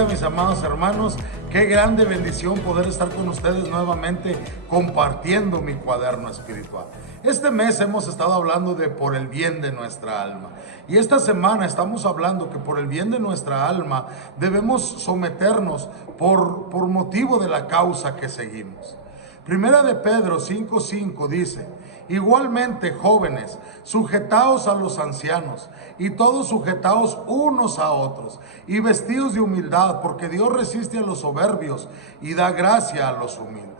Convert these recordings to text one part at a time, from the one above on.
bendiga, mis amados hermanos. Qué grande bendición poder estar con ustedes nuevamente compartiendo mi cuaderno espiritual. Este mes hemos estado hablando de por el bien de nuestra alma. Y esta semana estamos hablando que por el bien de nuestra alma debemos someternos por motivo de la causa que seguimos. Primera de Pedro 5:5 dice: igualmente, jóvenes, sujetaos a los ancianos, y todos sujetaos unos a otros, y vestidos de humildad, porque Dios resiste a los soberbios y da gracia a los humildes.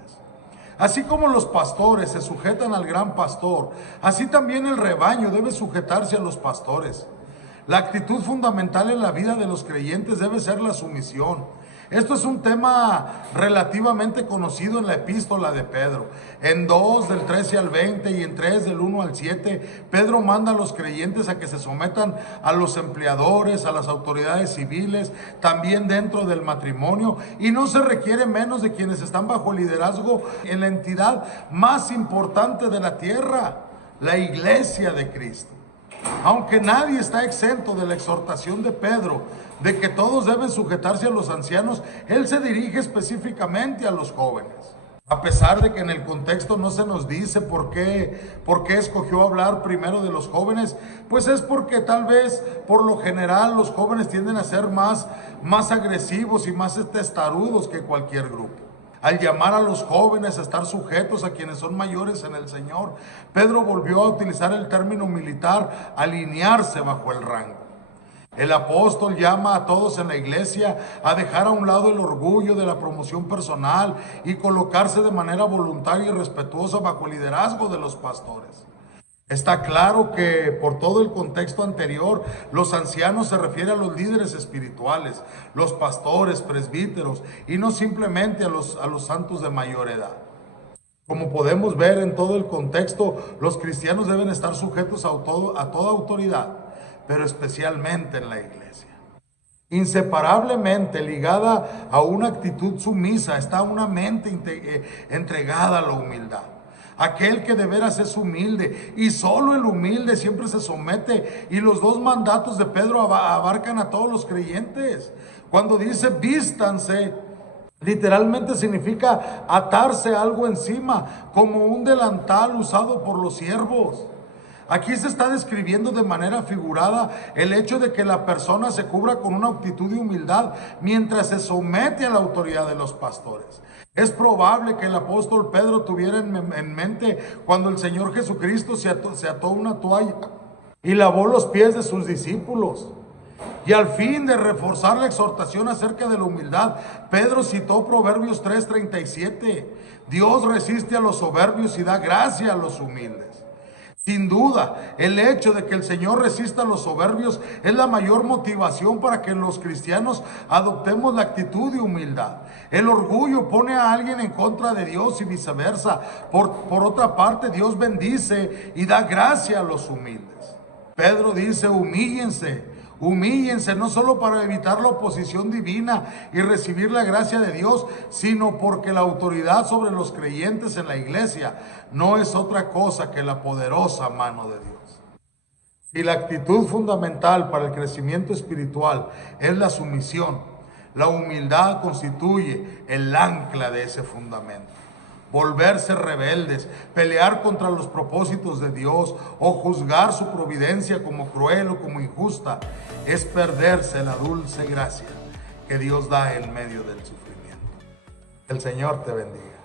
Así como los pastores se sujetan al gran pastor, así también el rebaño debe sujetarse a los pastores. La actitud fundamental en la vida de los creyentes debe ser la sumisión. Esto es un tema relativamente conocido en la epístola de Pedro. En 2, del 13 al 20 y en 3, del 1 al 7, Pedro manda a los creyentes a que se sometan a los empleadores, a las autoridades civiles, también dentro del matrimonio. Y no se requiere menos de quienes están bajo el liderazgo en la entidad más importante de la tierra, la iglesia de Cristo. Aunque nadie está exento de la exhortación de Pedro de que todos deben sujetarse a los ancianos, él se dirige específicamente a los jóvenes. A pesar de que en el contexto no se nos dice por qué escogió hablar primero de los jóvenes, pues es porque tal vez por lo general los jóvenes tienden a ser más agresivos y más testarudos que cualquier grupo. Al llamar a los jóvenes a estar sujetos a quienes son mayores en el Señor, Pedro volvió a utilizar el término militar, alinearse bajo el rango. El apóstol llama a todos en la iglesia a dejar a un lado el orgullo de la promoción personal y colocarse de manera voluntaria y respetuosa bajo el liderazgo de los pastores. Está claro que por todo el contexto anterior, los ancianos se refiere a los líderes espirituales, los pastores, presbíteros, y no simplemente a los santos de mayor edad. Como podemos ver en todo el contexto, los cristianos deben estar sujetos a toda autoridad, pero especialmente en la iglesia. Inseparablemente ligada a una actitud sumisa está una mente entregada a la humildad. Aquel que de veras es humilde, y solo el humilde siempre se somete. Y los dos mandatos de Pedro abarcan a todos los creyentes. Cuando dice vístanse, literalmente significa atarse algo encima, como un delantal usado por los siervos. Aquí se está describiendo de manera figurada el hecho de que la persona se cubra con una actitud de humildad mientras se somete a la autoridad de los pastores. Es probable que el apóstol Pedro tuviera en mente cuando el Señor Jesucristo se ató una toalla y lavó los pies de sus discípulos. Y al fin de reforzar la exhortación acerca de la humildad, Pedro citó Proverbios 3:37. Dios resiste a los soberbios y da gracia a los humildes. Sin duda, el hecho de que el Señor resista a los soberbios es la mayor motivación para que los cristianos adoptemos la actitud de humildad. El orgullo pone a alguien en contra de Dios y viceversa. Por otra parte, Dios bendice y da gracia a los humildes. Pedro dice: humíllense, no solo para evitar la oposición divina y recibir la gracia de Dios, sino porque la autoridad sobre los creyentes en la iglesia no es otra cosa que la poderosa mano de Dios. Y la actitud fundamental para el crecimiento espiritual es la sumisión. La humildad constituye el ancla de ese fundamento. Volverse rebeldes, pelear contra los propósitos de Dios o juzgar su providencia como cruel o como injusta es perderse la dulce gracia que Dios da en medio del sufrimiento. El Señor te bendiga.